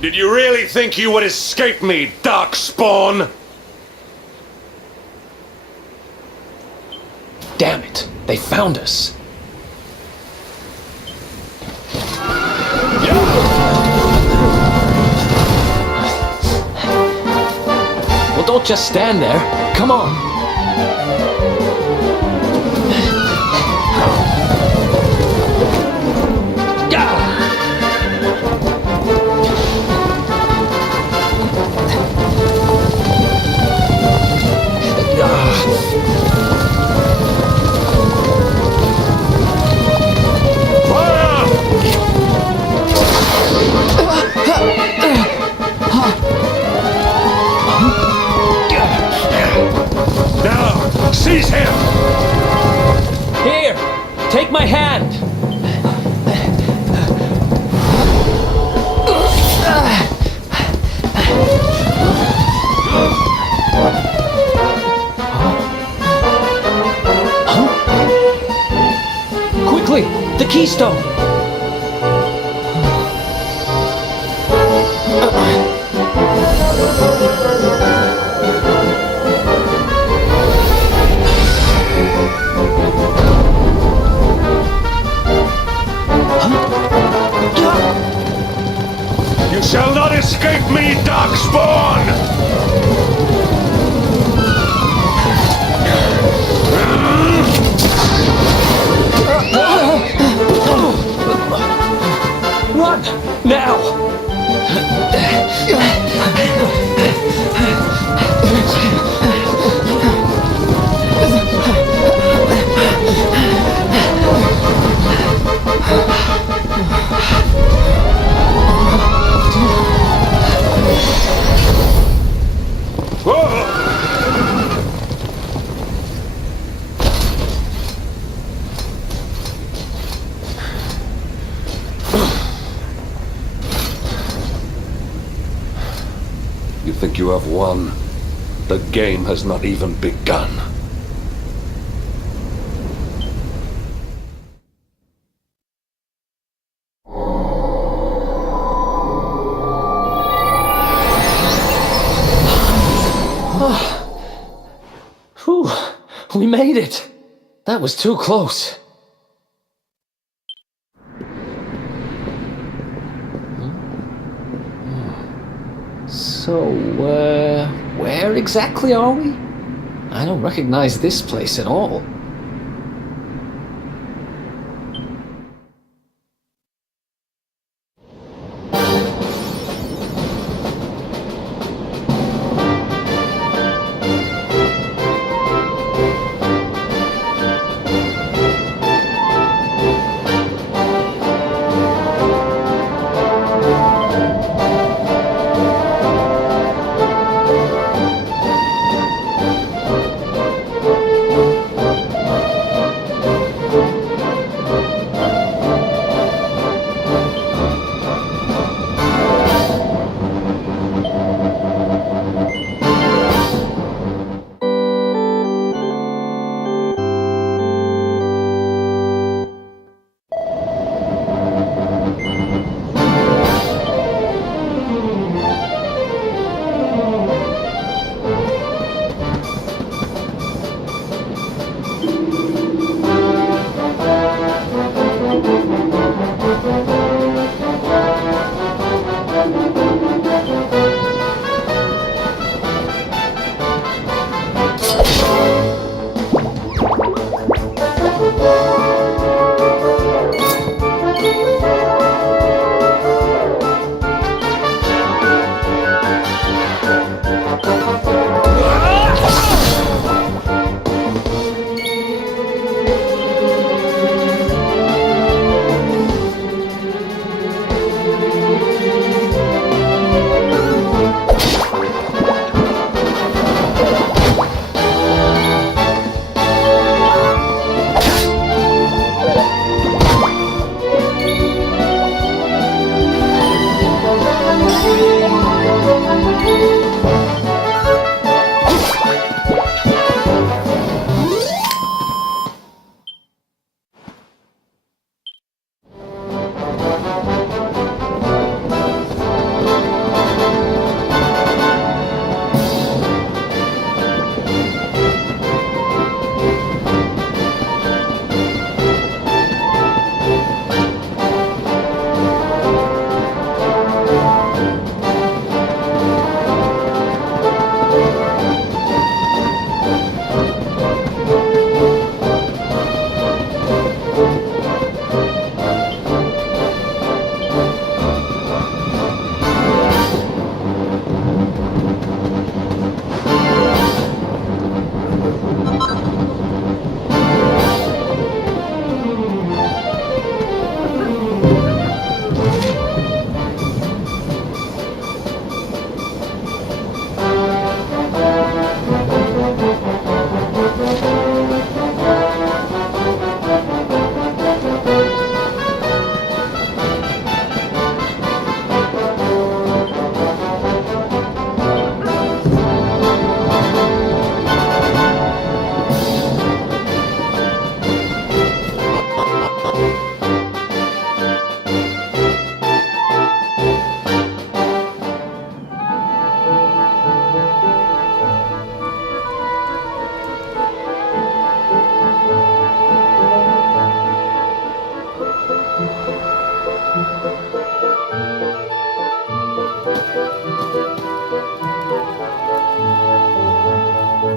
Did you really think you would escape me, Darkspawn? Damn it! They found us! Well, don't just stand there. Come on. Now, seize him! Here, take my hand. Quickly, the keystone. You shall not escape me, Darkspawn! Run! Now! You think you have won? The game has not even begun. Whew, we made it. That was too close. So, where exactly are we? I don't recognize this place at all.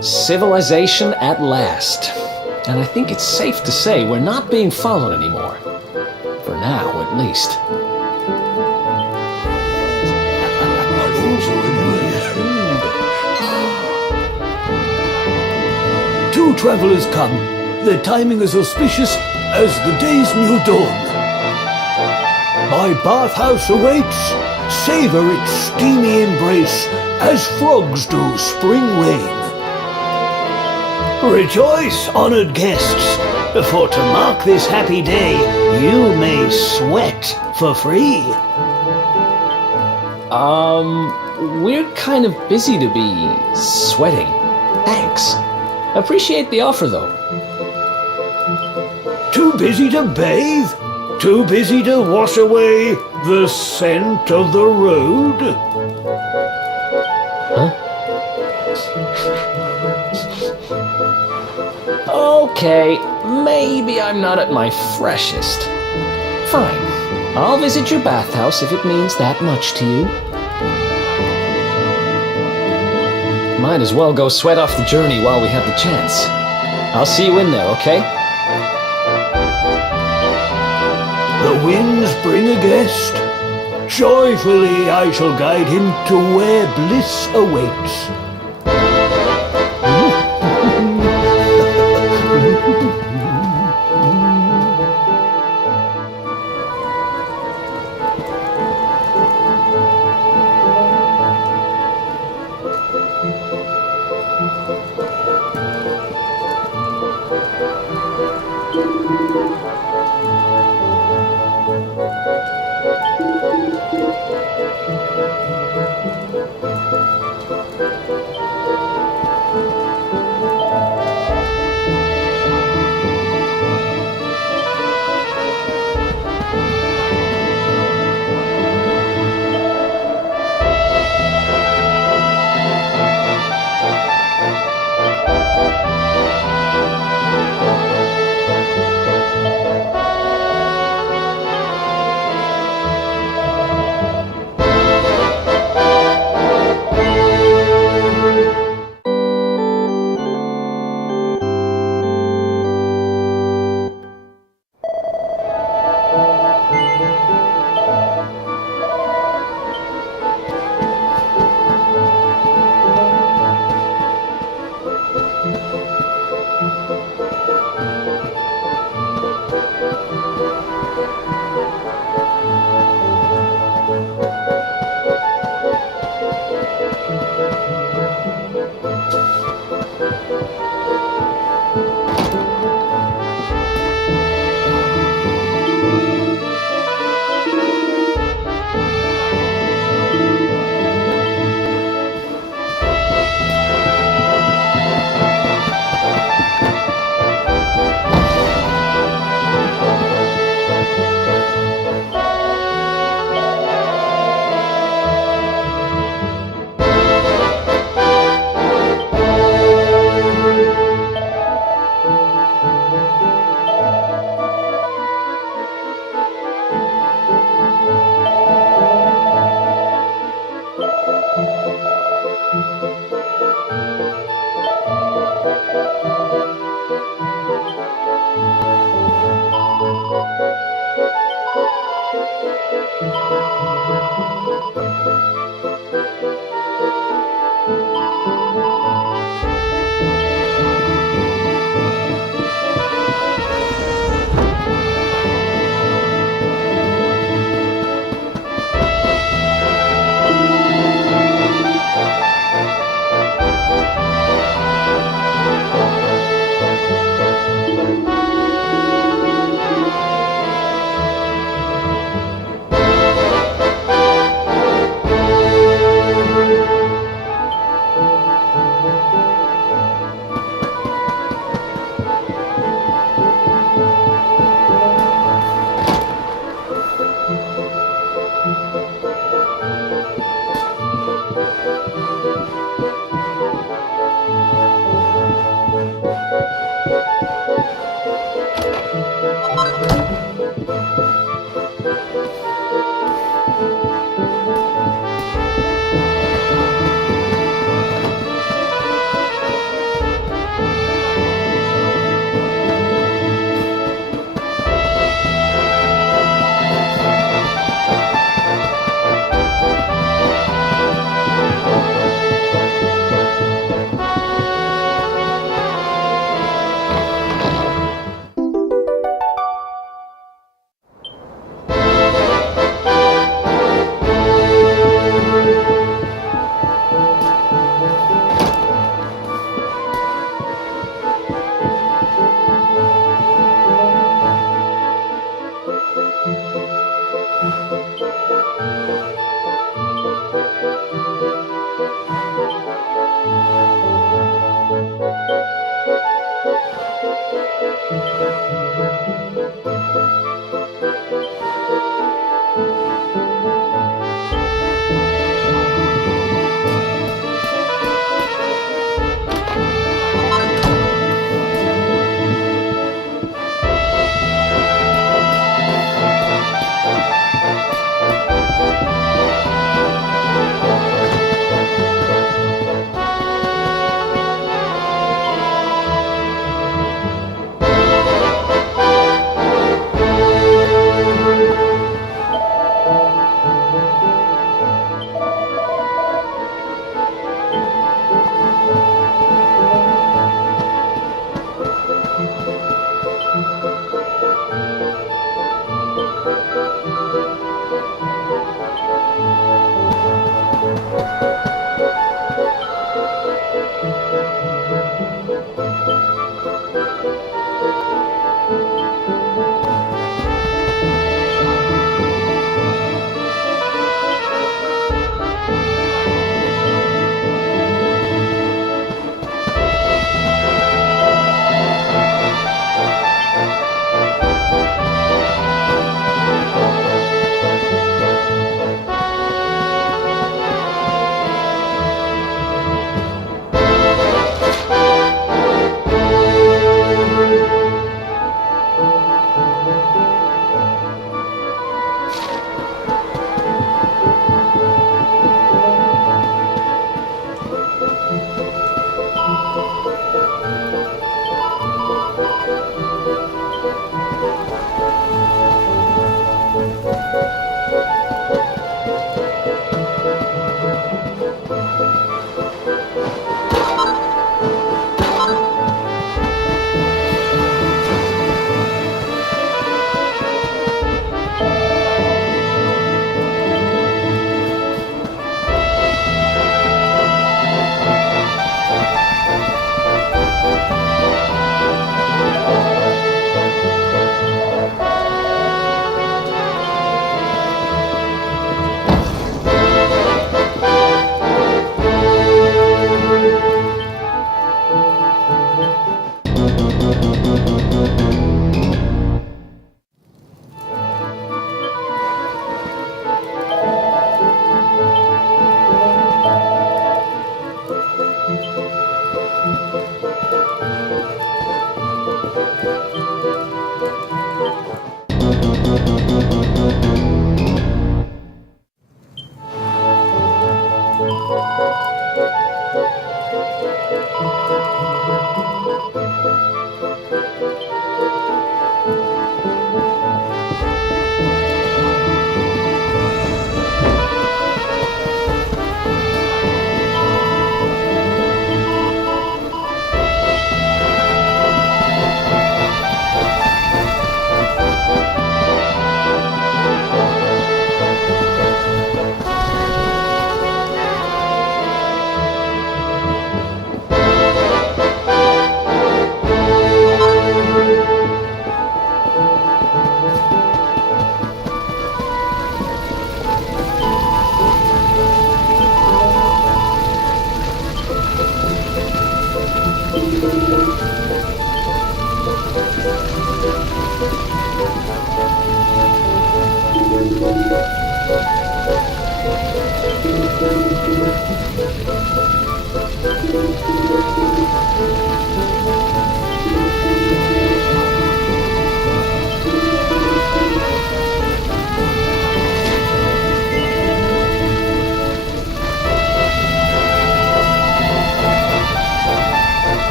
Civilization at last. And I think it's safe to say we're not being followed anymore. For now, at least. Two travelers come. Their timing is auspicious as the day's new dawn. My bathhouse awaits. Savor its steamy embrace as frogs do spring rain. Rejoice, honored guests, for to mark this happy day, you may sweat for free. We're kind of busy to be sweating. Thanks. Appreciate the offer, though. Too busy to bathe? Too busy to wash away the scent of the road? Huh? Okay, maybe I'm not at my freshest. Fine. I'll visit your bathhouse if it means that much to you. Might as well go sweat off the journey while we have the chance. I'll see you in there, okay? The winds bring a guest. Joyfully I shall guide him to where bliss awaits.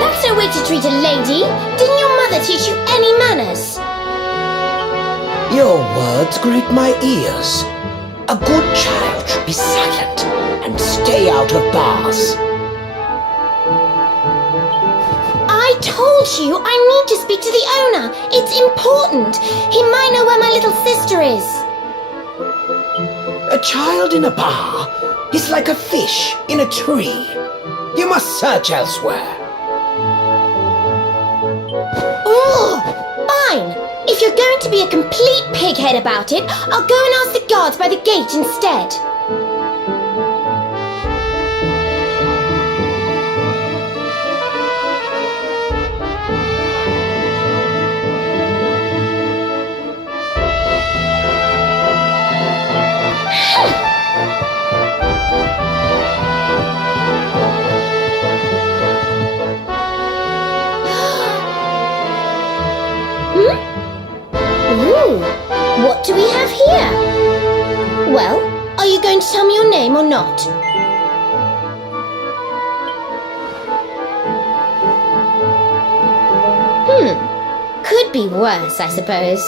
That's no way to treat a lady. Didn't your mother teach you any manners? Your words grate my ears. A good child should be silent and stay out of bars. I told you I need to speak to the owner. It's important. He might know where my little sister is. A child in a bar is like a fish in a tree. You must search elsewhere. Ugh, fine. If you're going to be a complete pighead about it, I'll go and ask the guards by the gate instead. Ooh, what do we have here? Well, are you going to tell me your name or not? Could be worse, I suppose.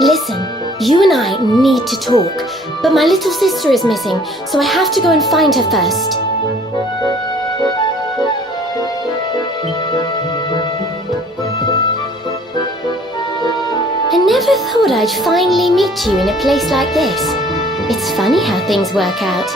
Listen, you and I need to talk, but my little sister is missing, so I have to go and find her first. I never thought I'd finally meet you in a place like this. It's funny how things work out.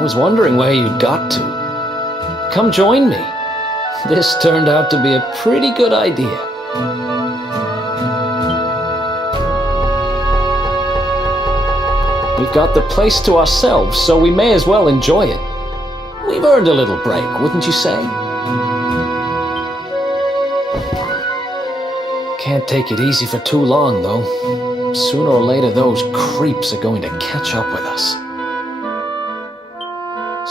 was wondering where you'd got to. Come join me. This turned out to be a pretty good idea. We've got the place to ourselves, so we may as well enjoy it. We've earned a little break, wouldn't you say? Can't take it easy for too long, though. Sooner or later, those creeps are going to catch up with us.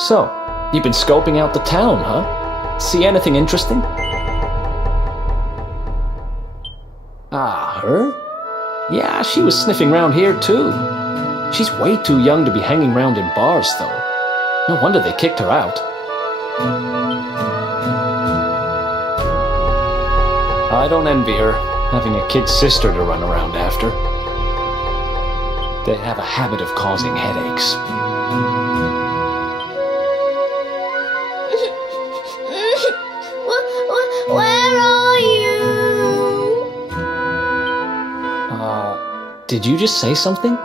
So, you've been scoping out the town, huh? See anything interesting? Ah, her? Yeah, she was sniffing around here, too. She's way too young to be hanging around in bars, though. No wonder they kicked her out. I don't envy her, having a kid sister to run around after. They have a habit of causing headaches. Where are you? Did you just say something?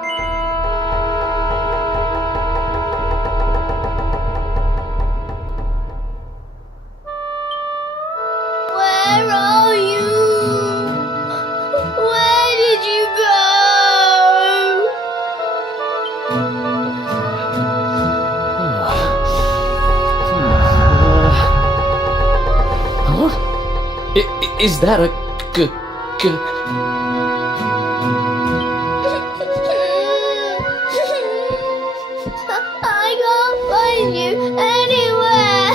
Where are you? Where did you go? Huh? Is that a I can't find you anywhere.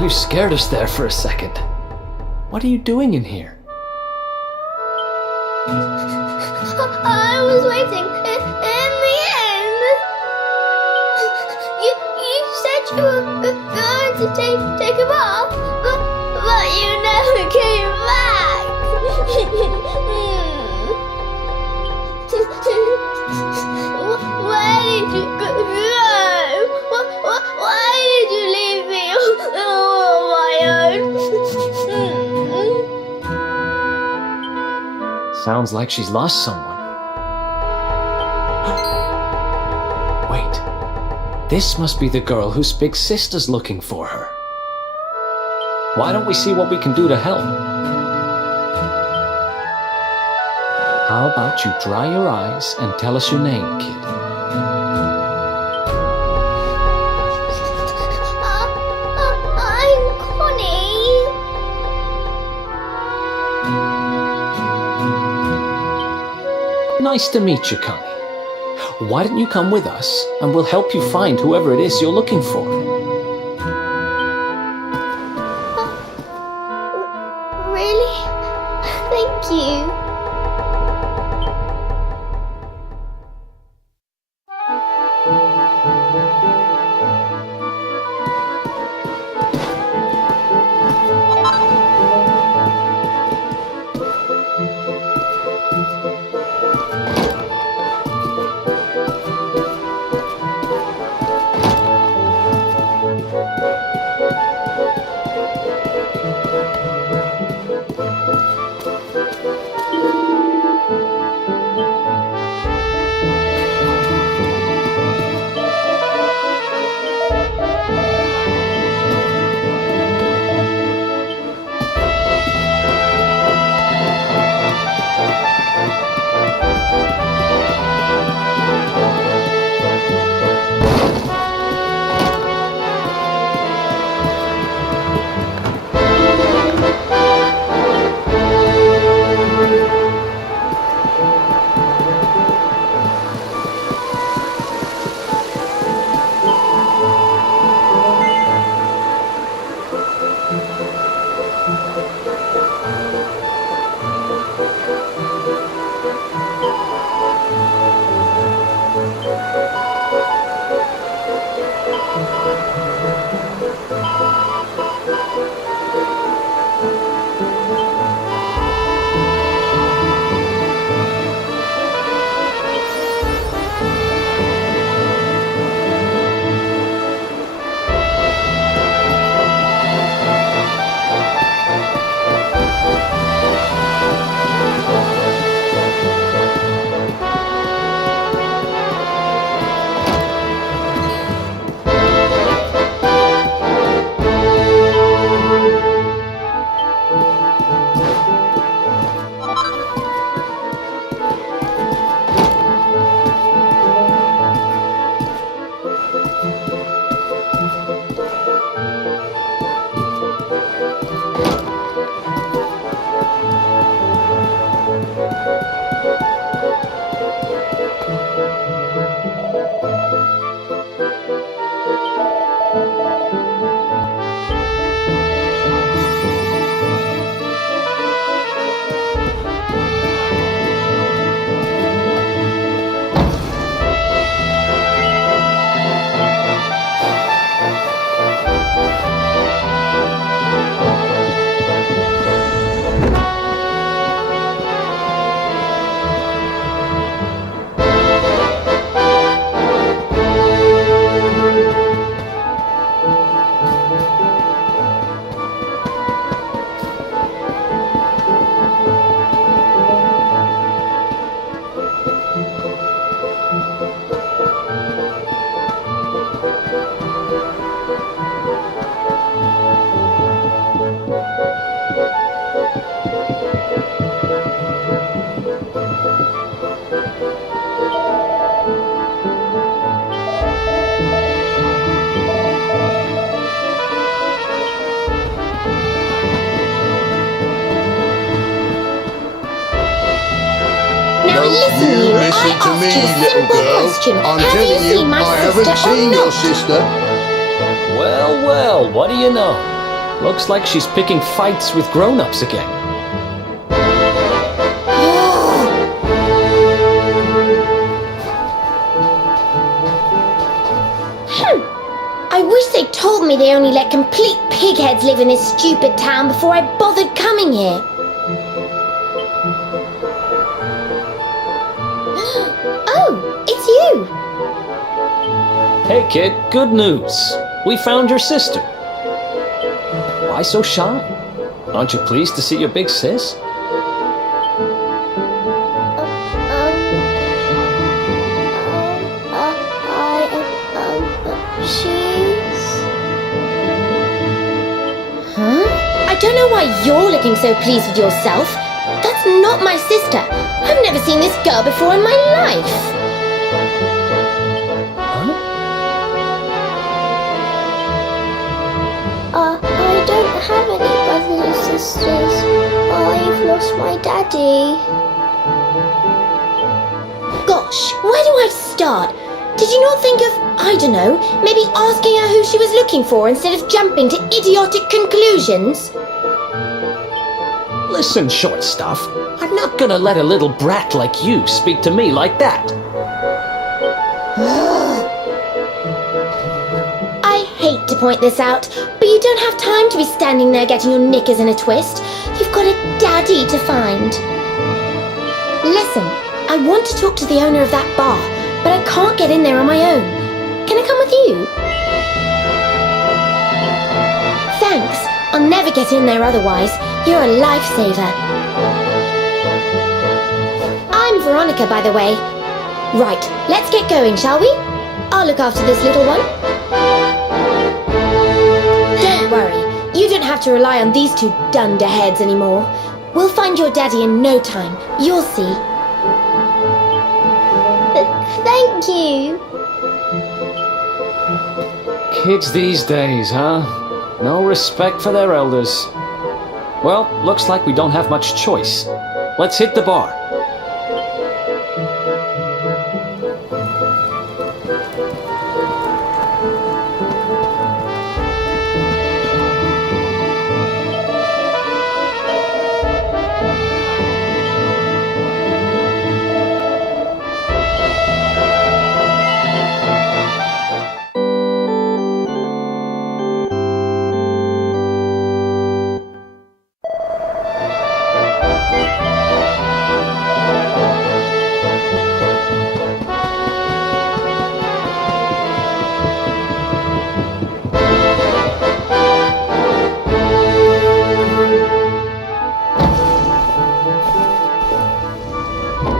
You scared us there for a second. What are you doing in here? I was waiting in the end. You said you were going to take a bath, but you never came back. Where did you go? Why did you leave me all on my own? Sounds like she's lost someone. Wait. This must be the girl whose big sister's looking for her. Why don't we see what we can do to help? How about you dry your eyes and tell us your name, kid? I'm Connie. Nice to meet you, Connie. Why don't you come with us, and we'll help you find whoever it is you're looking for. Really? Thank you. listen, you you. listen I to asked me, you a little simple girl. question. I'm Have telling you you, seen my I sister haven't or seen your not? sister. Well, well, what do you know? Looks like she's picking fights with grown-ups again. I wish they told me they only let complete pigheads live in this stupid town before I bothered coming here. Oh, it's you. Hey kid, good news. We found your sister. Why so shy? Aren't you pleased to see your big sis? She's... Huh? I don't know why you're looking so pleased with yourself. That's not my sister. I've never seen this girl before in my life. Huh? I don't have any brothers and sisters. I've lost my daddy. Gosh, where do I start? Did you not think of, I don't know, maybe asking her who she was looking for instead of jumping to idiotic conclusions? Listen, short stuff. I'm not gonna let a little brat like you speak to me like that. I hate to point this out, but you don't have time to be standing there getting your knickers in a twist. You've got a daddy to find. Listen, I want to talk to the owner of that bar, but I can't get in there on my own. Can I come with you? Thanks. I'll never get in there otherwise. You're a lifesaver. I'm Veronica, by the way. Right, let's get going, shall we? I'll look after this little one. Don't worry. You don't have to rely on these two dunderheads anymore. We'll find your daddy in no time. You'll see. Thank you. Kids these days, huh? No respect for their elders. Well, looks like we don't have much choice. Let's hit the bar.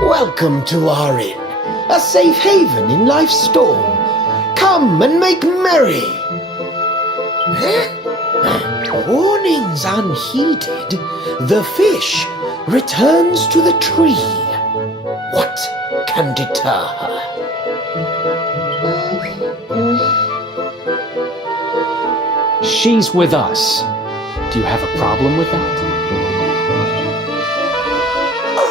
Welcome to our inn, a safe haven in life's storm. Come and make merry. Warnings unheeded, the fish returns to the tree. What can deter her? She's with us. Do you have a problem with that?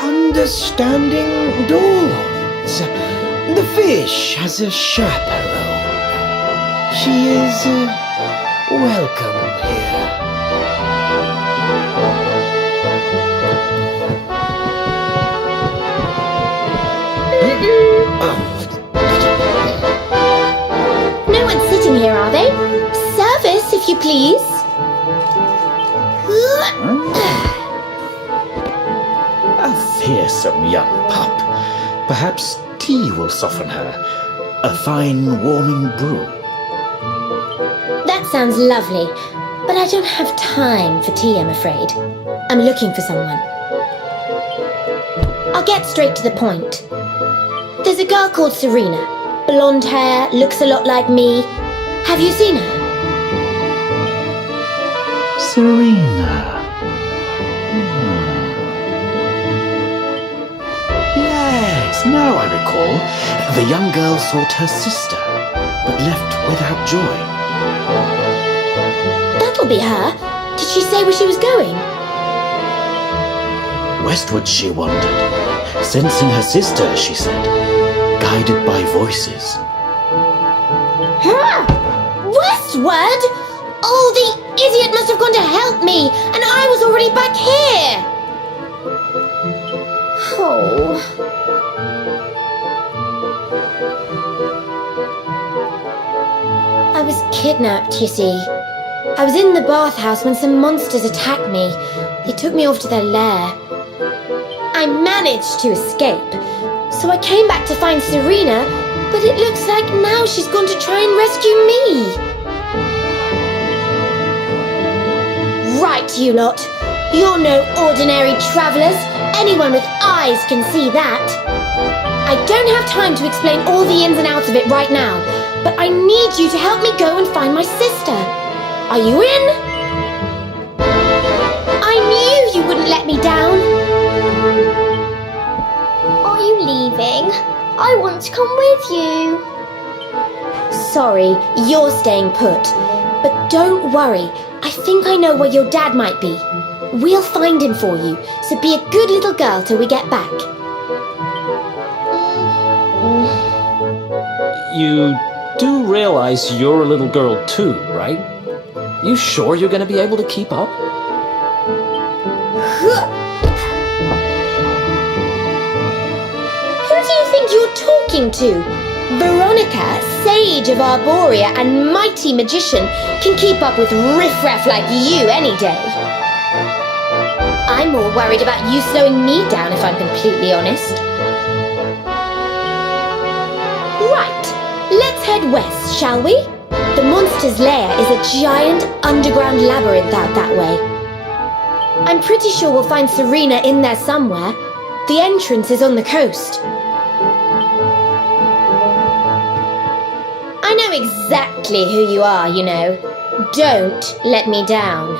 Understanding dawns. The fish has a chaperone. She is welcome here. No one's sitting here, are they? Service, if you please. A fearsome young pup. Perhaps tea will soften her. A fine warming brew. That sounds lovely, but I don't have time for tea, I'm afraid. I'm looking for someone. I'll get straight to the point. There's a girl called Serena. Blonde hair, looks a lot like me. Have you seen her? Serena. Yes, now I recall. The young girl sought her sister, but left without joy. That'll be her. Did she say where she was going? Westward she wandered, sensing her sister, she said, guided by voices. Huh? Westward? Oh, the idiot must have gone to help me, and I was already back here. Oh. I was kidnapped, you see. I was in the bathhouse when some monsters attacked me. They took me off to their lair. I managed to escape, so I came back to find Serena, but it looks like now she's gone to try and rescue me. Right, you lot. You're no ordinary travellers. Anyone with eyes can see that. I don't have time to explain all the ins and outs of it right now, but I need you to help me go and find my sister. Are you in? I knew you wouldn't let me down. Are you leaving? I want to come with you. Sorry, you're staying put. But don't worry, I think I know where your dad might be. We'll find him for you, so be a good little girl till we get back. You do realize you're a little girl too, right? You sure you're gonna be able to keep up? Who do you think you're talking to? Veronica, sage of Arborea and mighty magician, can keep up with riffraff like you any day. I'm more worried about you slowing me down, if I'm completely honest. Right, let's head west, shall we? The monster's lair is a giant underground labyrinth out that way. I'm pretty sure we'll find Serena in there somewhere. The entrance is on the coast. I know exactly who you are, you know. Don't let me down.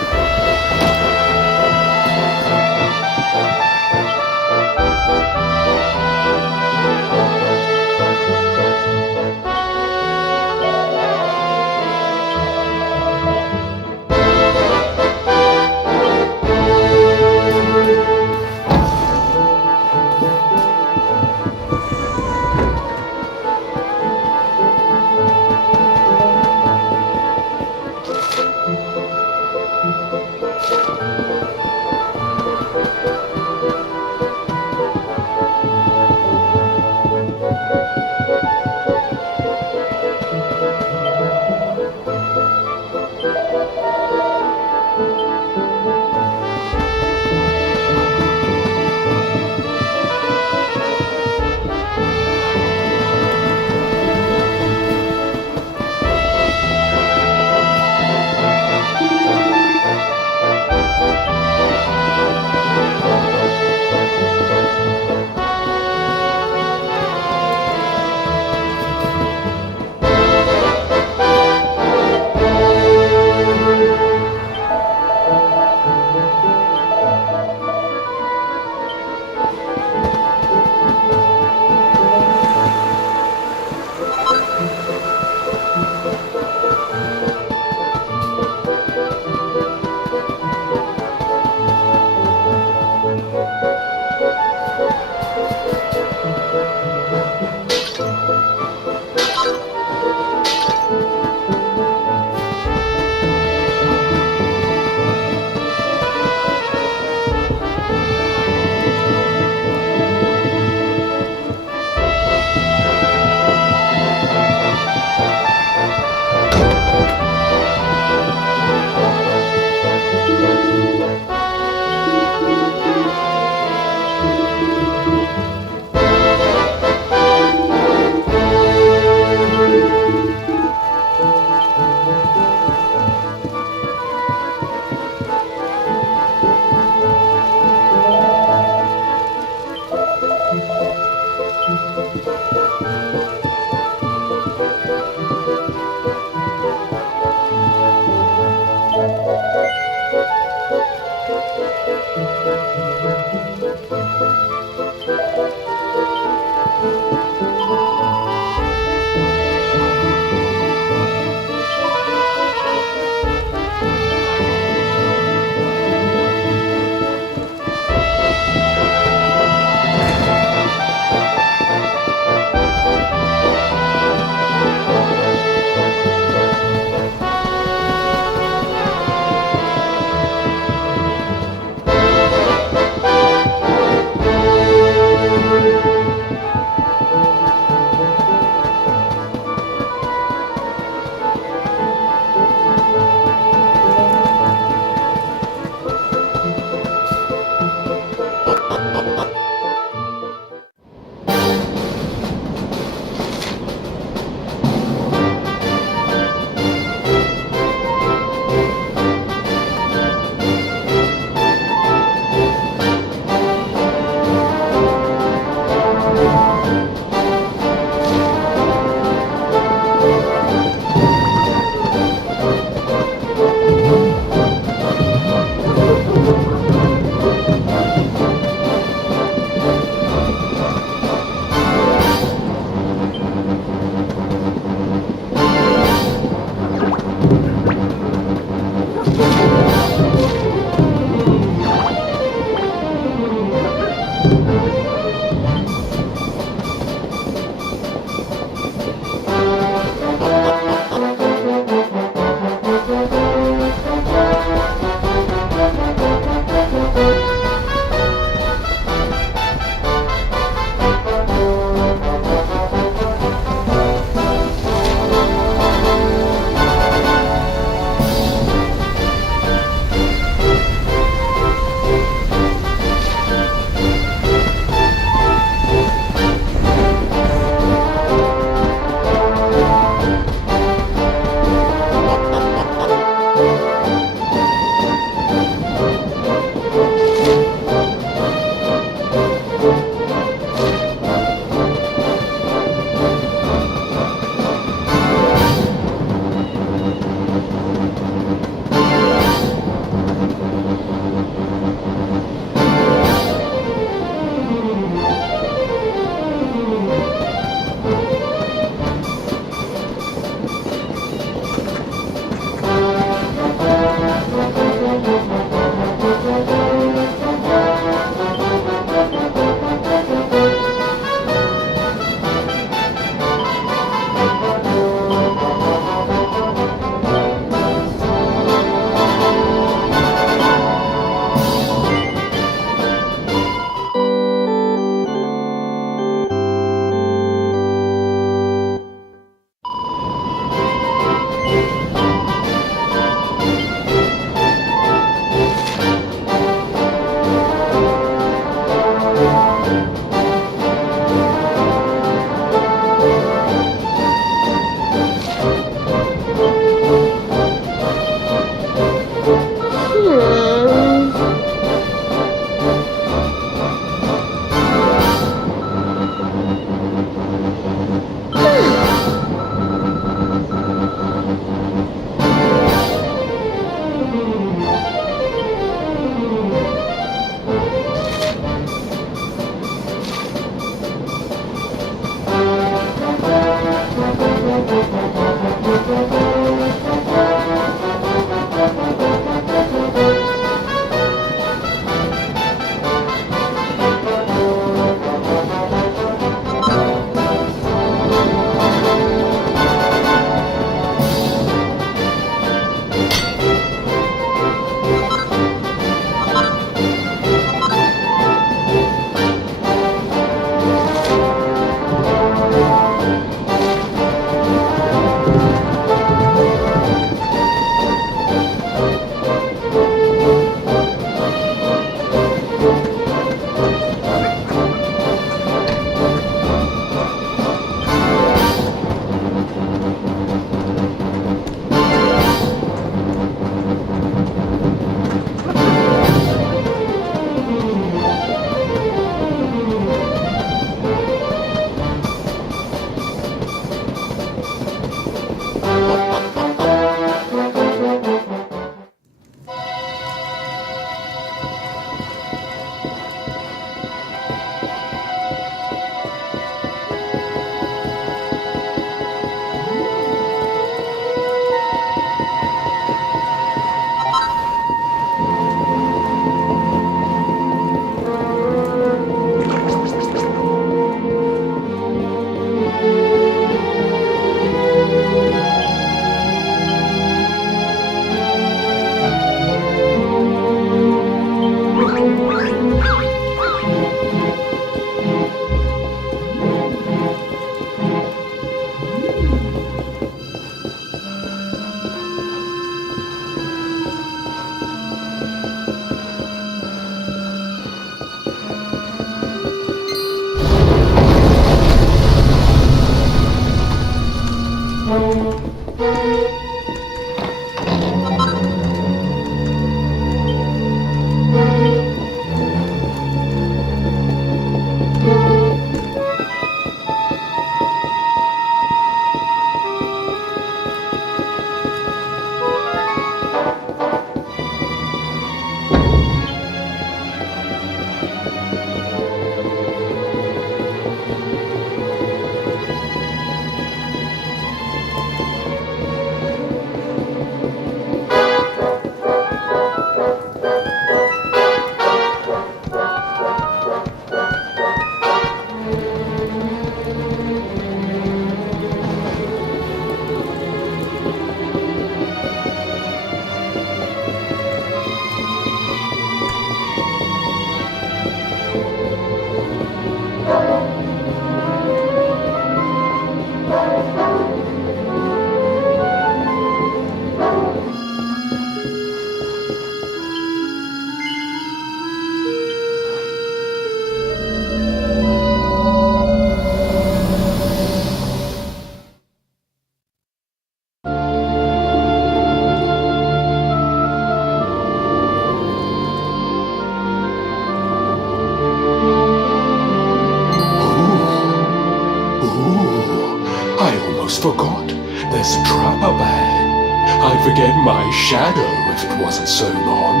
forget my shadow if it wasn't so long.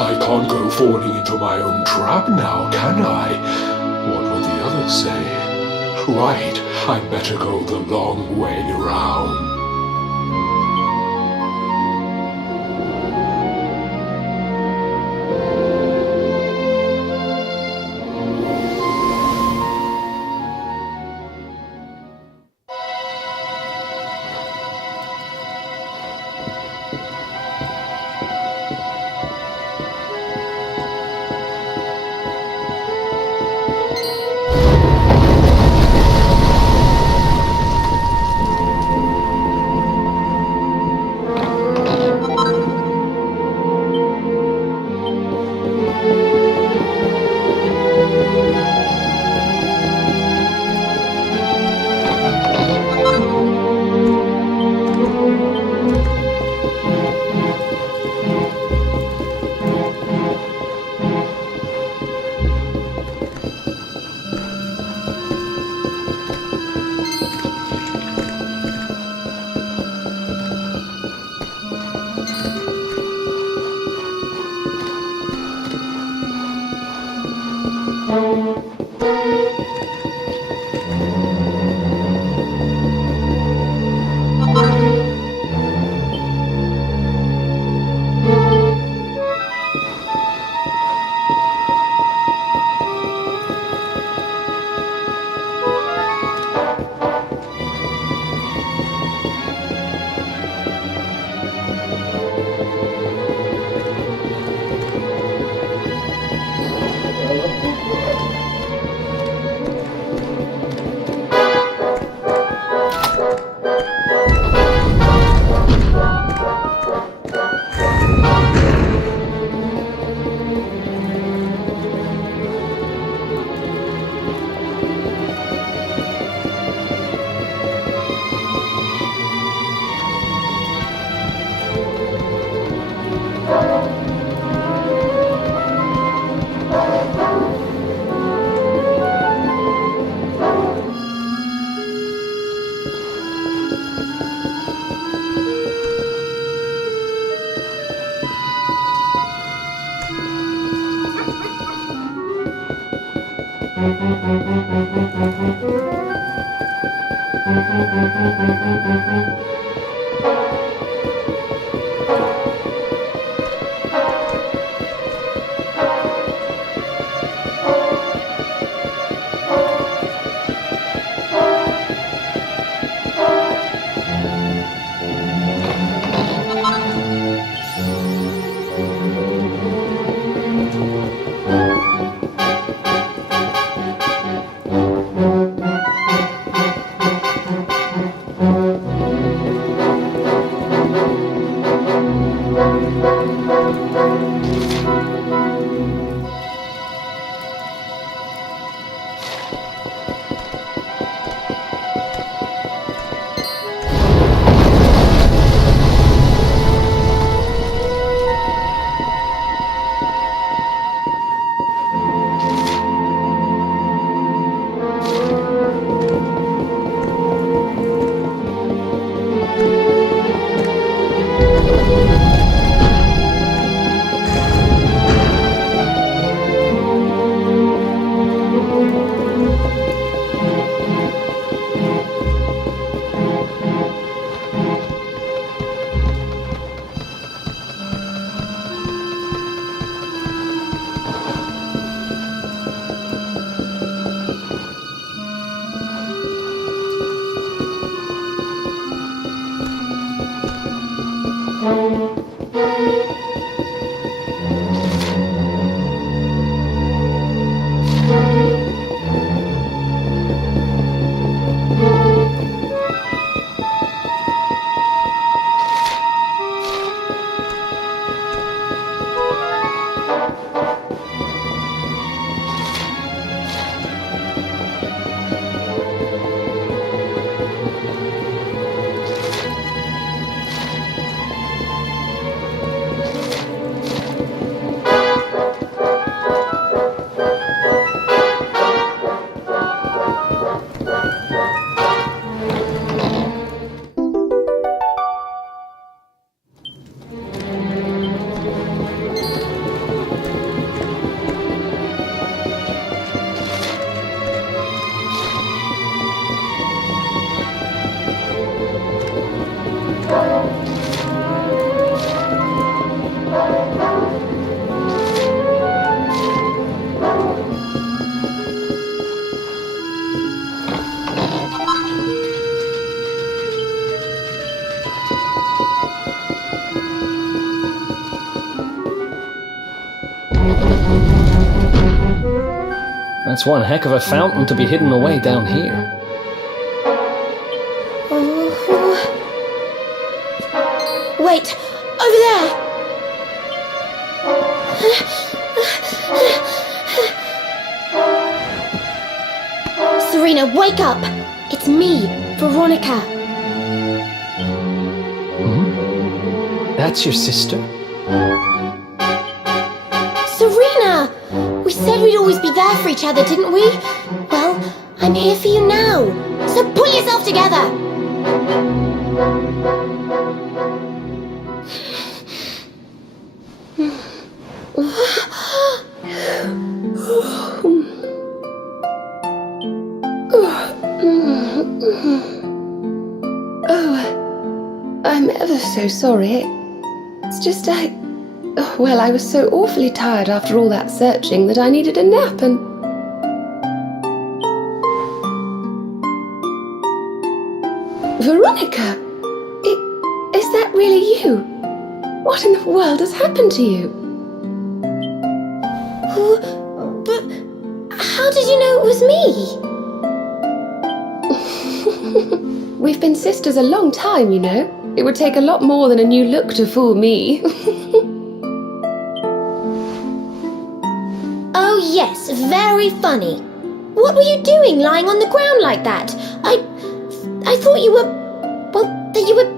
I can't go falling into my own trap now, can I? What would the others say? Right, I'd better go the long way round. That's one heck of a fountain to be hidden away down here. Wait, over there! Serena, wake up! It's me, Veronica. That's your sister? Serena! We said we'd always be there for each other, didn't we? Well, I'm here for you now. So pull yourself together! I'm ever so sorry. It's just I was so awfully tired after all that searching that I needed a nap and... Veronica! Is that really you? What in the world has happened to you? But how did you know it was me? We've been sisters a long time, you know. It would take a lot more than a new look to fool me. Oh yes, very funny. What were you doing lying on the ground like that? I thought you were... well, that you were...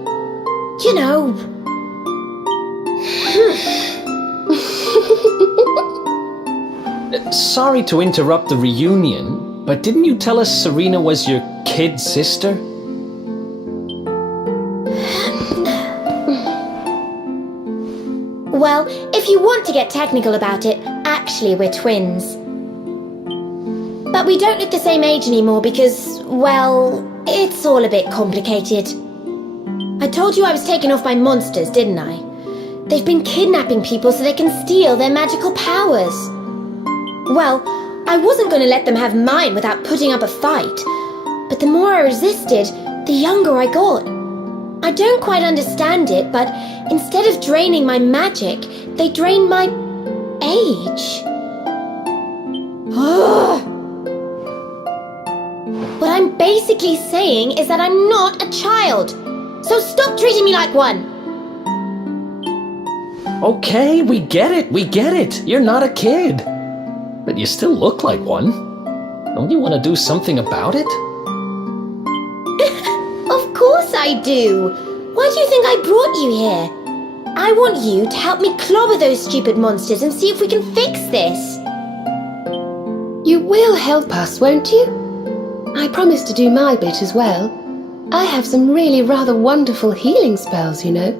you know... Sorry to interrupt the reunion, but didn't you tell us Serena was your kid sister? Well, if you want to get technical about it, actually we're twins. But we don't look the same age anymore because, well, it's all a bit complicated. I told you I was taken off by monsters, didn't I? They've been kidnapping people so they can steal their magical powers. Well, I wasn't going to let them have mine without putting up a fight. But the more I resisted, the younger I got. I don't quite understand it, but instead of draining my magic, they drain my age. What I'm basically saying is that I'm not a child. So stop treating me like one. Okay, we get it. You're not a kid. But you still look like one. Don't you want to do something about it? Of course I do. Why do you think I brought you here? I want you to help me clobber those stupid monsters and see if we can fix this. You will help us, won't you? I promise to do my bit as well. I have some really rather wonderful healing spells, you know.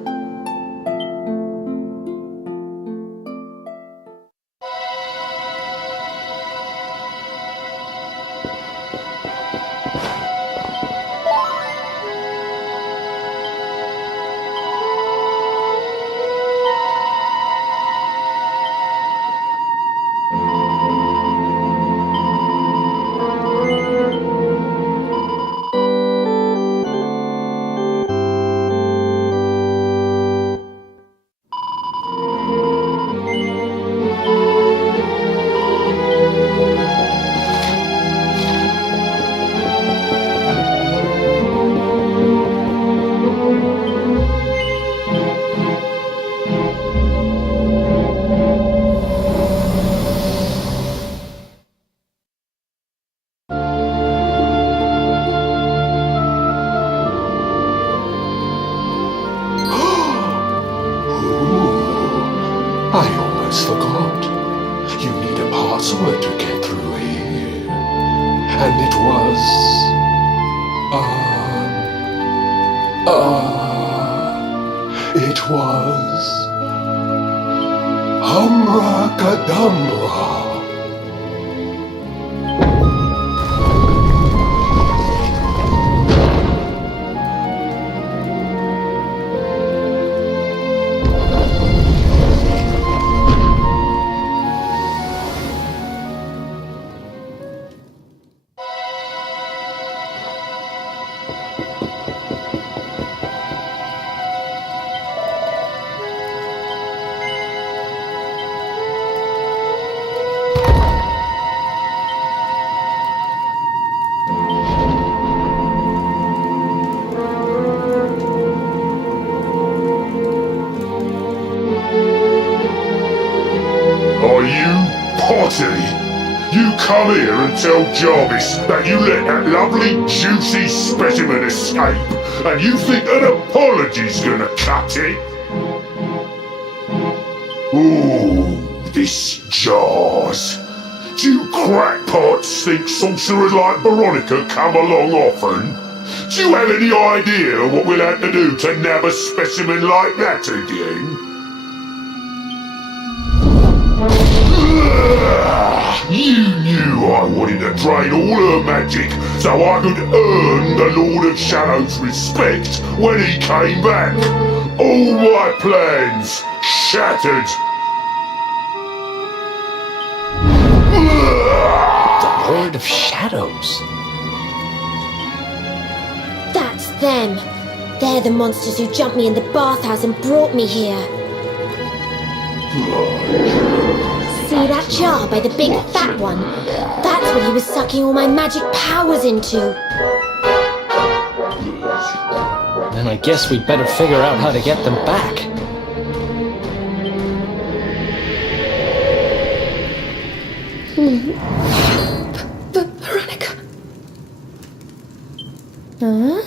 I almost forgot. You need a password to get through here. And it was... it was... Humracadabra. Are you potty? You come here and tell Jarvis that you let that lovely, juicy specimen escape, and you think an apology's gonna cut it? Ooh, this jars. Do you crackpots think sorcerers like Veronica come along often? Do you have any idea what we'll have to do to nab a specimen like that again? You knew I wanted to drain all her magic so I could earn the Lord of Shadow's respect when he came back. All my plans shattered. The Lord of Shadows. That's them. They're the monsters who jumped me in the bathhouse and brought me here. See that jar by the big fat one? That's what he was sucking all my magic powers into. Then I guess we'd better figure out how to get them back. Veronica. Huh?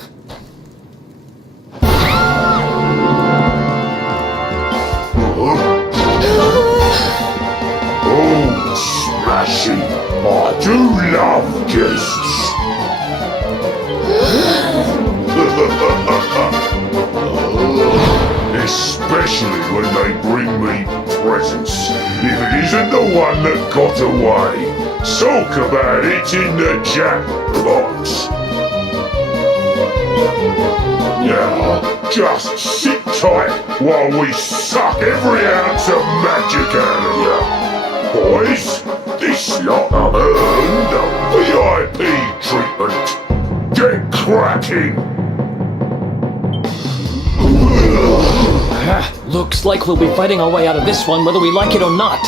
Oh, smashing! I do love guests! Especially when they bring me presents. If it isn't the one that got away, talk about it in the jackpot. Now, just sit tight while we suck every ounce of magic out of you. Boys, this lot have earned a VIP treatment. Get cracking! Looks like we'll be fighting our way out of this one whether we like it or not.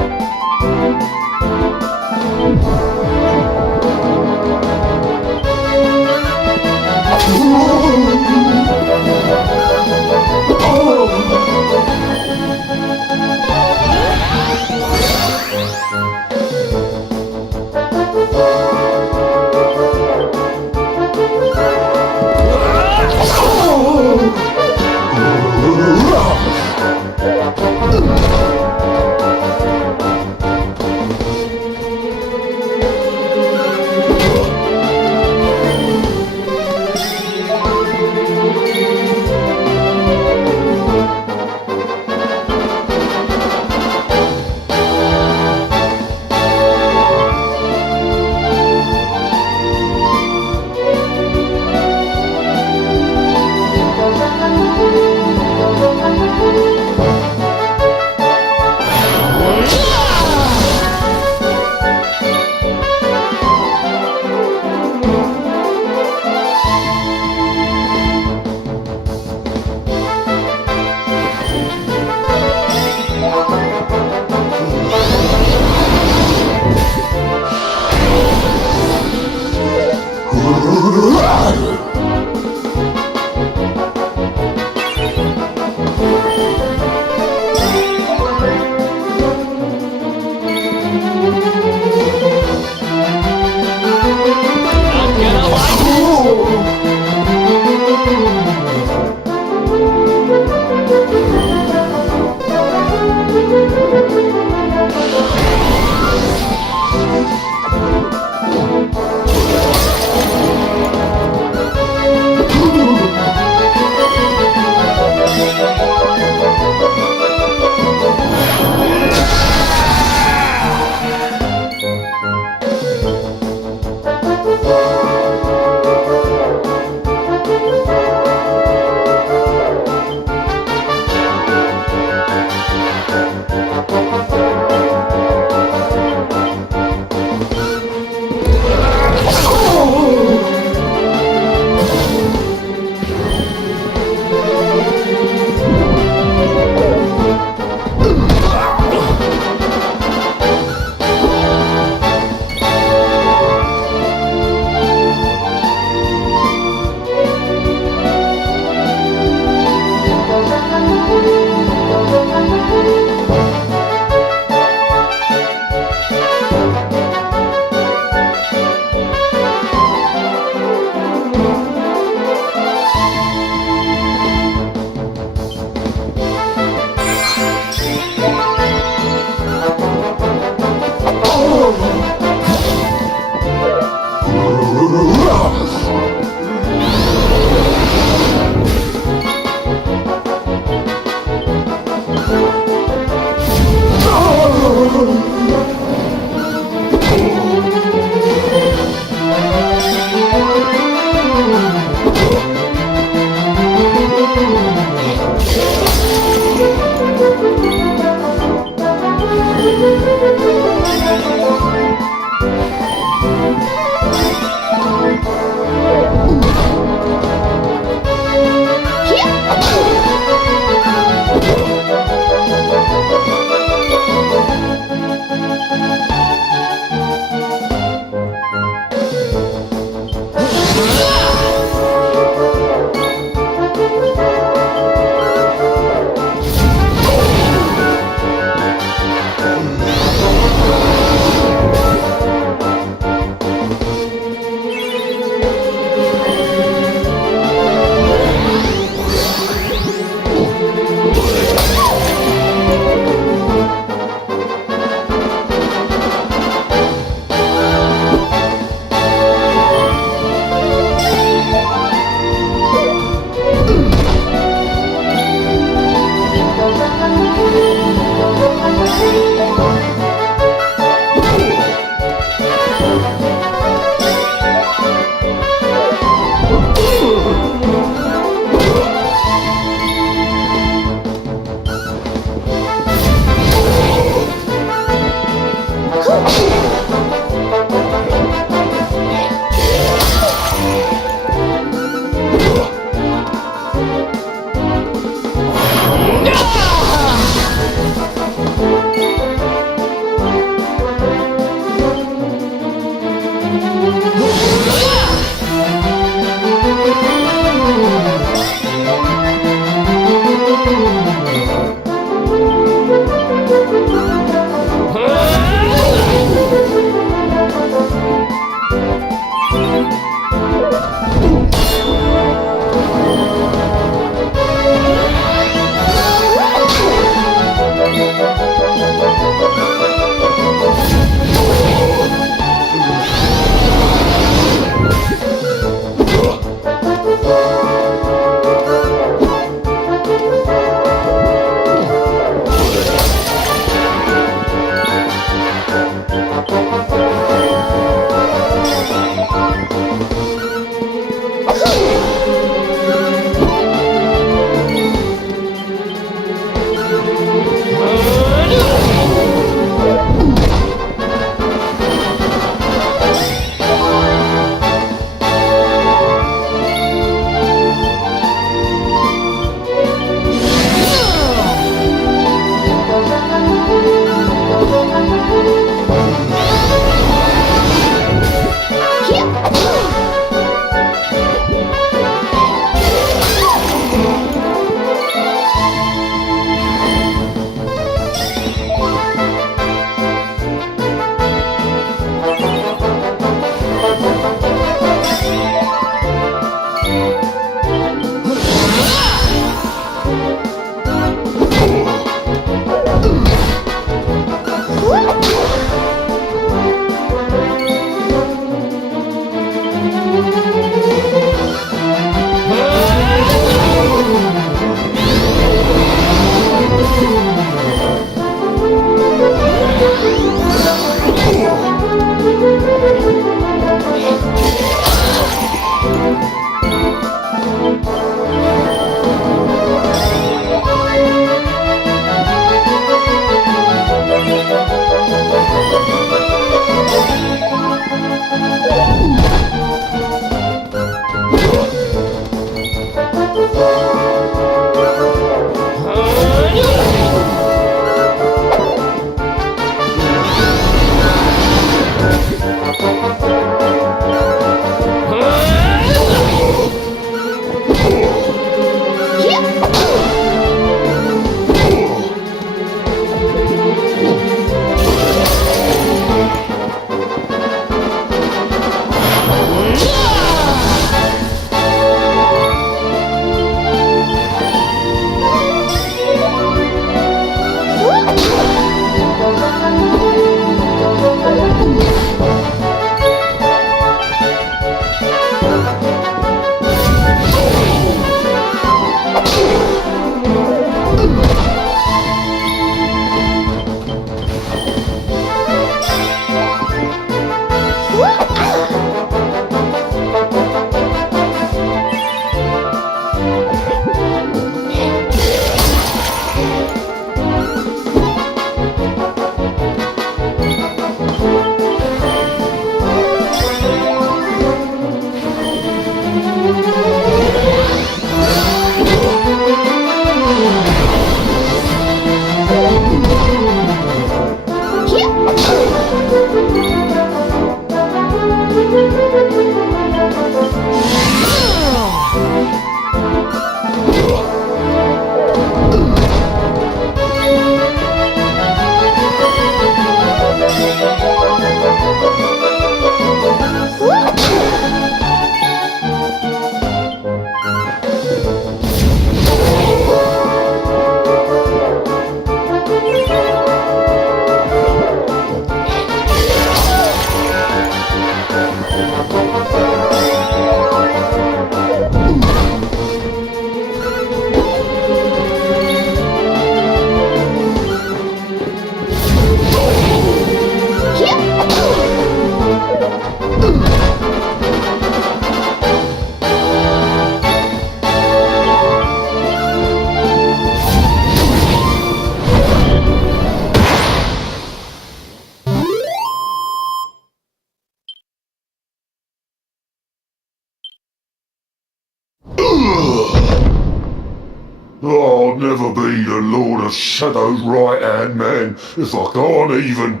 I'll never be the Lord of Shadow's right-hand man if I can't even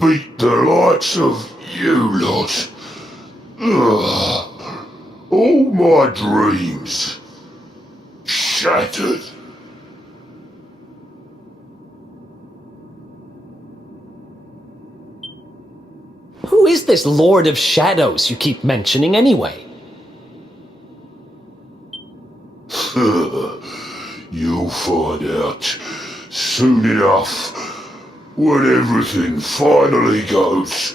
beat the likes of you lot. Ugh. All my dreams shattered. Who is this Lord of Shadows you keep mentioning anyway? You'll find out soon enough when everything finally goes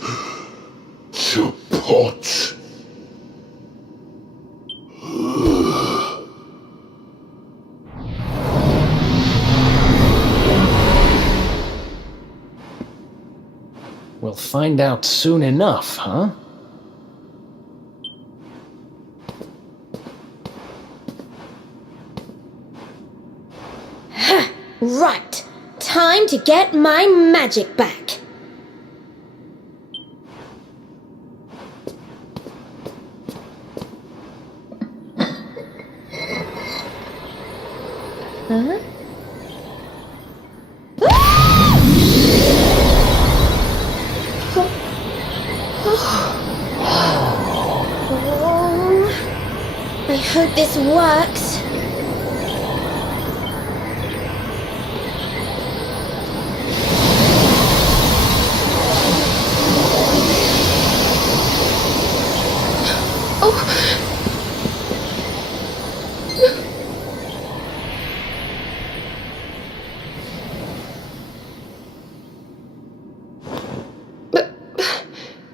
to pot. We'll find out soon enough, huh? Right. Time to get my magic back. Huh? Oh, I hope this works.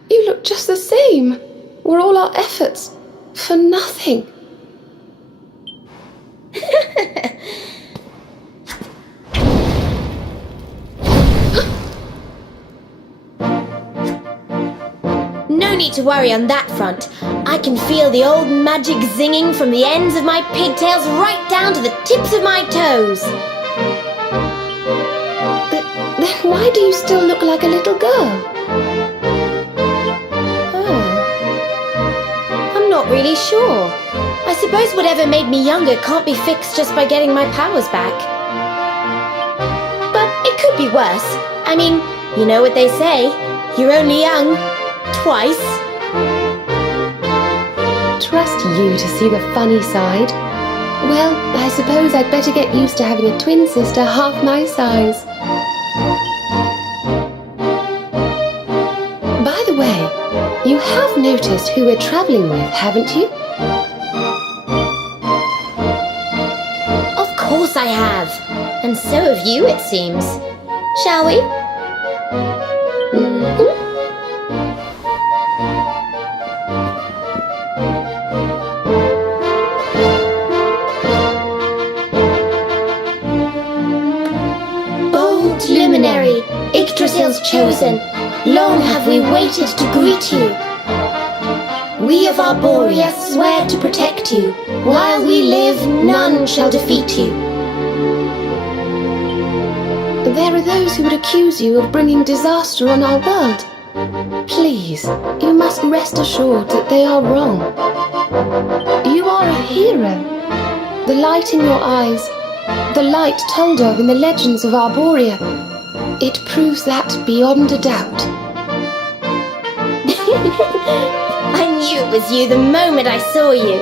You look just the same. Were all our efforts for nothing? No need to worry on that front. I can feel the old magic zinging from the ends of my pigtails right down to the tips of my toes. Then why do you still look like a little girl? I'm not really sure. I suppose whatever made me younger can't be fixed just by getting my powers back. But it could be worse. I mean, you know what they say. You're only young. Twice. Trust you to see the funny side. Well, I suppose I'd better get used to having a twin sister half my size. By the way, you have noticed who we're travelling with, haven't you? Of course I have. And so have you, it seems. Shall we? Bold luminary, Yggdrasil's chosen, long have we waited to greet you. We of Arborea swear to protect you. While we live, none shall defeat you. There are those who would accuse you of bringing disaster on our world. Please, you must rest assured that they are wrong. You are a hero. The light in your eyes, the light told of in the legends of Arborea, it proves that beyond a doubt. I knew it was you the moment I saw you.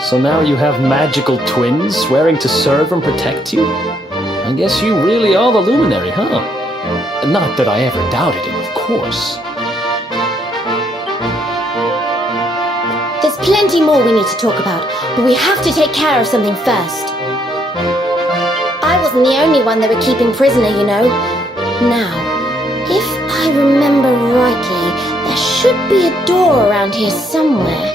So now you have magical twins swearing to serve and protect you? I guess you really are the luminary, huh? Not that I ever doubted it, of course. There's plenty more we need to talk about, but we have to take care of something first. I wasn't the only one they were keeping prisoner, you know. Now, if I remember rightly, there should be a door around here somewhere.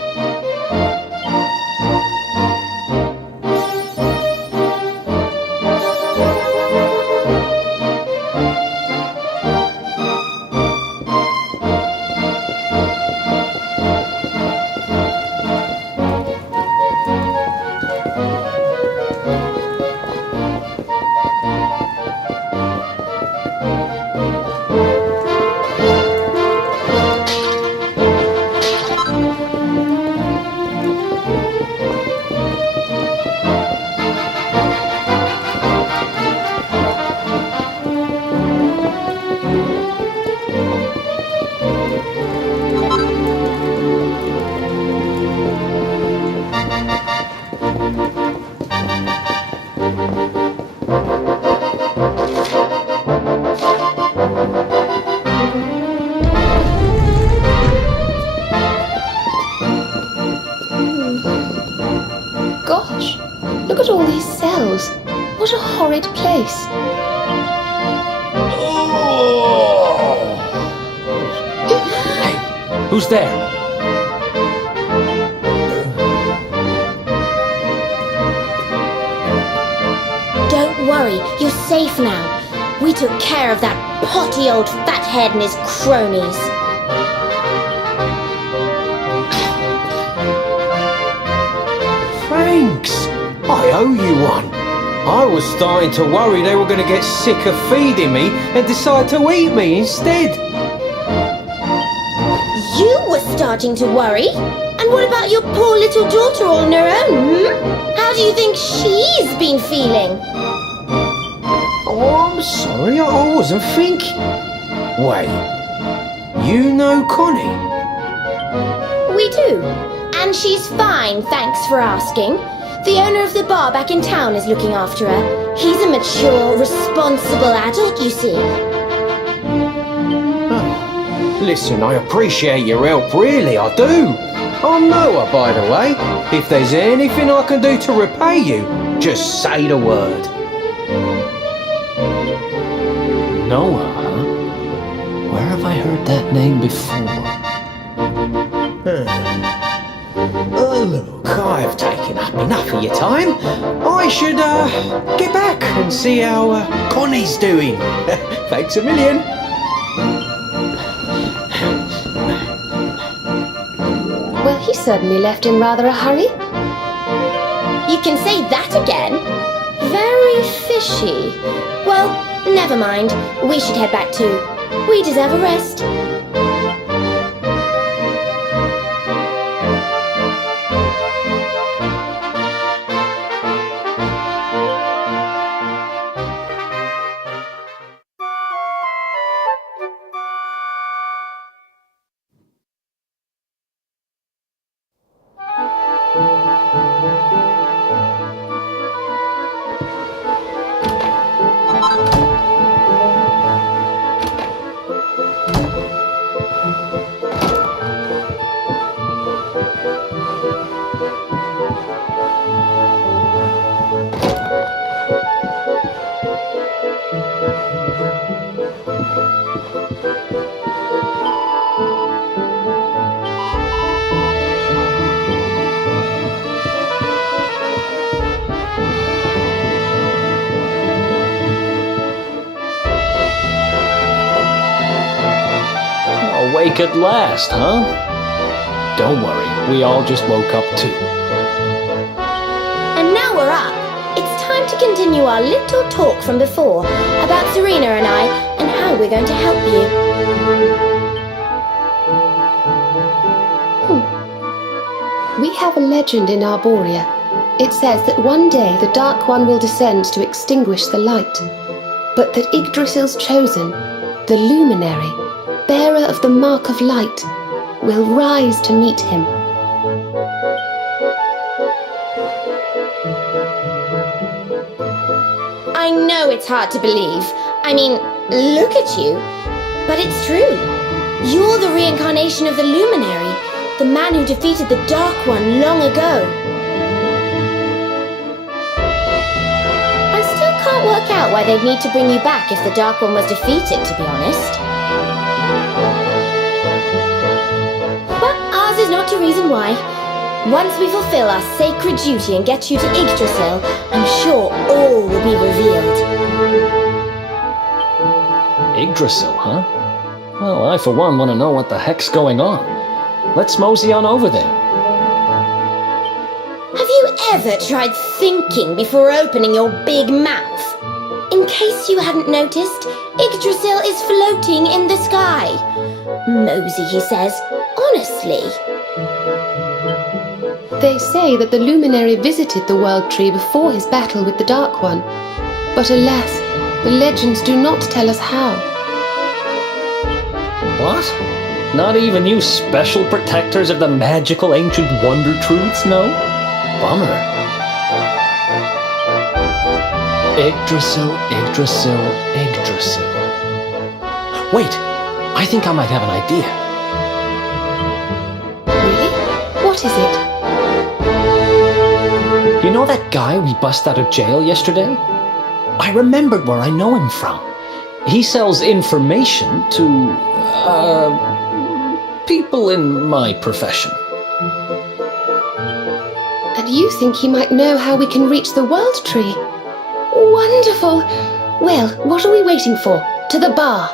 Look at all these cells. What a horrid place. Hey, who's there? Don't worry, you're safe now. We took care of that potty old fathead and his cronies. Thanks. I owe you one. I was starting to worry they were going to get sick of feeding me and decide to eat me instead. You were starting to worry? And what about your poor little daughter all on her own, How do you think she's been feeling? Oh, I'm sorry, I wasn't thinking. Wait, you know Connie? We do. And she's fine, thanks for asking. The owner of the bar back in town is looking after her. He's a mature, responsible adult, you see. Oh, listen, I appreciate your help, really, I do. I'm Noah, by the way. If there's anything I can do to repay you, just say the word. Noah, huh? Where have I heard that name before? Oh, look, I've taken up enough of your time. I should, get back and see how, Connie's doing. Thanks a million. Well, he certainly left in rather a hurry. You can say that again. Very fishy. Well, never mind. We should head back too. We deserve a rest. Awake at last, huh? Don't worry, we all just woke up too. And now we're up. It's time to continue our little talk from before about Serena and I and how we're going to help you. We have a legend in Arborea. It says that one day the Dark One will descend to extinguish the light, but that Yggdrasil's chosen, the Luminary, bearer of the Mark of Light, will rise to meet him. I know it's hard to believe. I mean, look at you. But it's true. You're the reincarnation of the Luminary, the man who defeated the Dark One long ago. I still can't work out why they'd need to bring you back if the Dark One was defeated, to be honest. But ours is not to reason why. Once we fulfill our sacred duty and get you to Yggdrasil, I'm sure all will be revealed. Yggdrasil, huh? Well, I for one want to know what the heck's going on. Let's mosey on over there. Have you ever tried thinking before opening your big mouth? In case you hadn't noticed, Yggdrasil is floating in the sky. Mosey, he says. Honestly. They say that the Luminary visited the World Tree before his battle with the Dark One. But alas, the legends do not tell us how. What? Not even you special protectors of the magical ancient wonder truths, no? Bummer. Yggdrasil, Yggdrasil, Yggdrasil. Wait, I think I might have an idea. Really? What is it? You know that guy we bust out of jail yesterday? I remembered where I know him from. He sells information to, people in my profession. And you think he might know how we can reach the World Tree? Wonderful! Well, what are we waiting for? To the bar!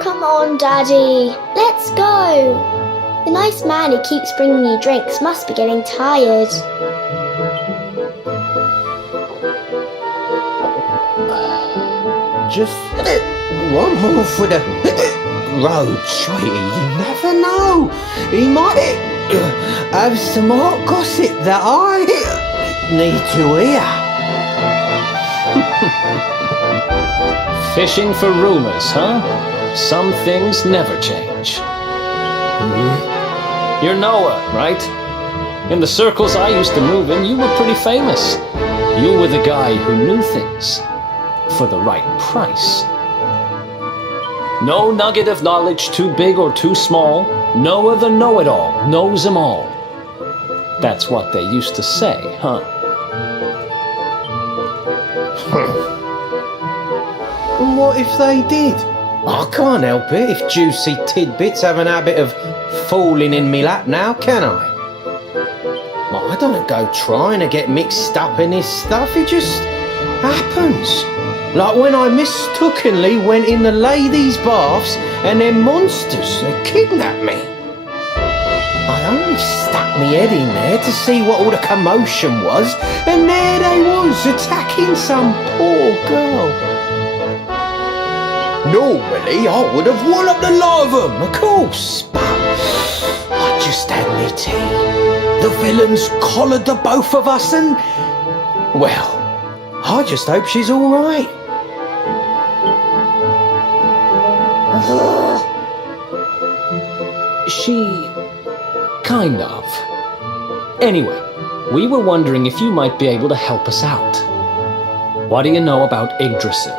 Come on, Daddy. Let's go. The nice man who keeps bringing you drinks must be getting tired. Just one more for the road, sweetie. You never know. He might have some hot gossip that I need to hear. Fishing for rumors, huh? Some things never change. You're Noah, right? In the circles I used to move in, you were pretty famous. You were the guy who knew things for the right price. No nugget of knowledge too big or too small. Noah the know-it-all knows them all. That's what they used to say, huh? And what if they did? I can't help it if juicy tidbits have an habit of falling in me lap now, can I? Well, I don't go trying to get mixed up in this stuff, it just happens. Like when I mistakenly went in the ladies' baths and them monsters they kidnapped me. I only stuck me head in there to see what all the commotion was, and there they was, attacking some poor girl. Normally, I would have walloped the lot of them, of course, but I just had me tea. The villains collared the both of us and, well, I just hope she's all right. She... kind of. Anyway, we were wondering if you might be able to help us out. What do you know about Yggdrasil?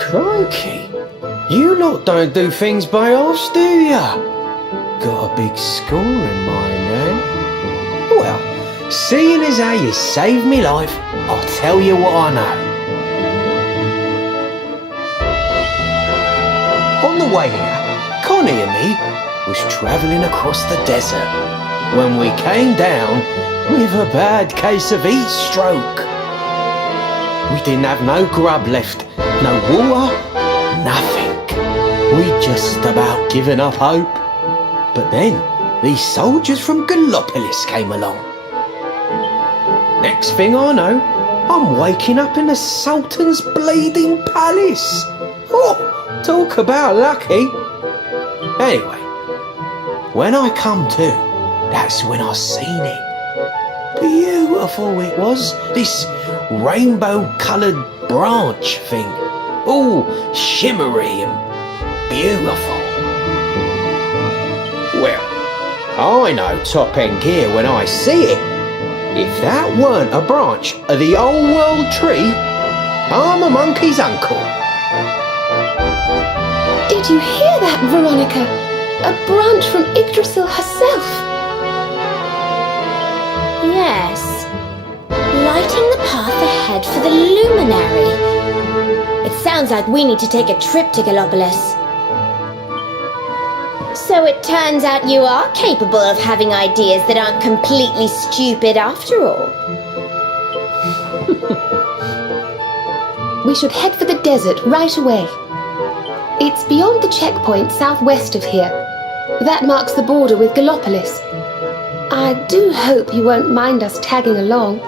Crikey, you lot don't do things by halves, do ya? Got a big score in mind, eh? Well, seeing as how you saved me life, I'll tell you what I know. On the way here, Connie and me was travelling across the desert when we came down with a bad case of heat stroke. We didn't have no grub left, no water, nothing. We'd just about given up hope. But then these soldiers from Gallopolis came along. Next thing I know, I'm waking up in the Sultan's bleeding palace. Oh, talk about lucky. Anyway, when I come to, that's when I seen it. Beautiful it was, this rainbow-coloured branch thing. all shimmery and beautiful. Well, I know top-end gear when I see it. If that weren't a branch of the old world tree, I'm a monkey's uncle. Did you hear that, Veronica? A branch from Yggdrasil herself. Yes. Lighting the path ahead for the luminary. It sounds like we need to take a trip to Gallopolis. So it turns out you are capable of having ideas that aren't completely stupid after all. We should head for the desert right away. It's beyond the checkpoint southwest of here. That marks the border with Gallopolis. I do hope you won't mind us tagging along.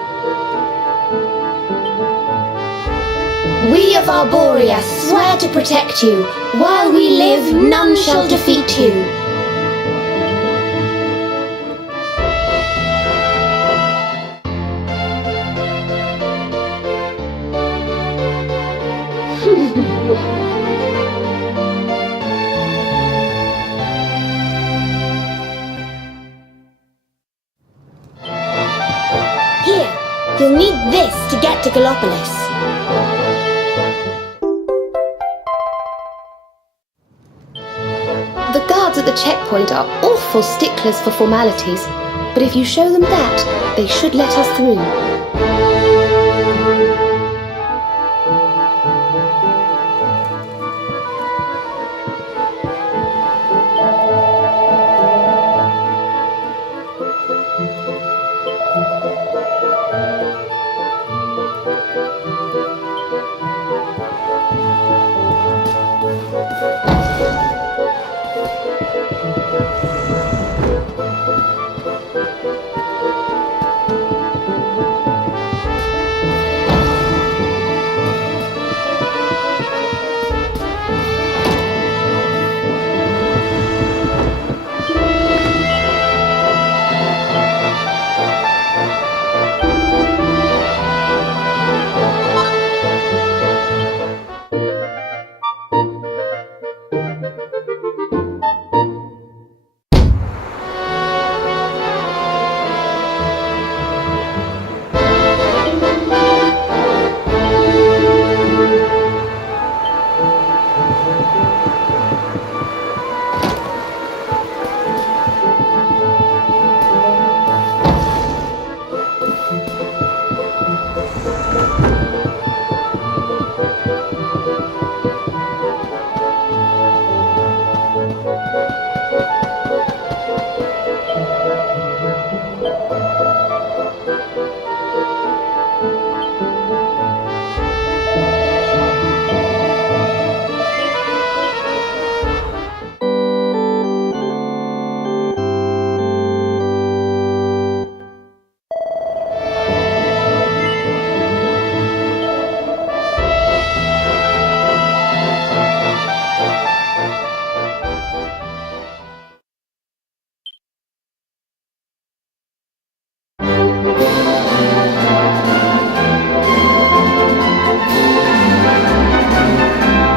We of Arborea swear to protect you. While we live, none shall defeat you. Here, you'll need this to get to Gallopolis. The guards at the checkpoint are awful sticklers for formalities, but if you show them that, they should let us through.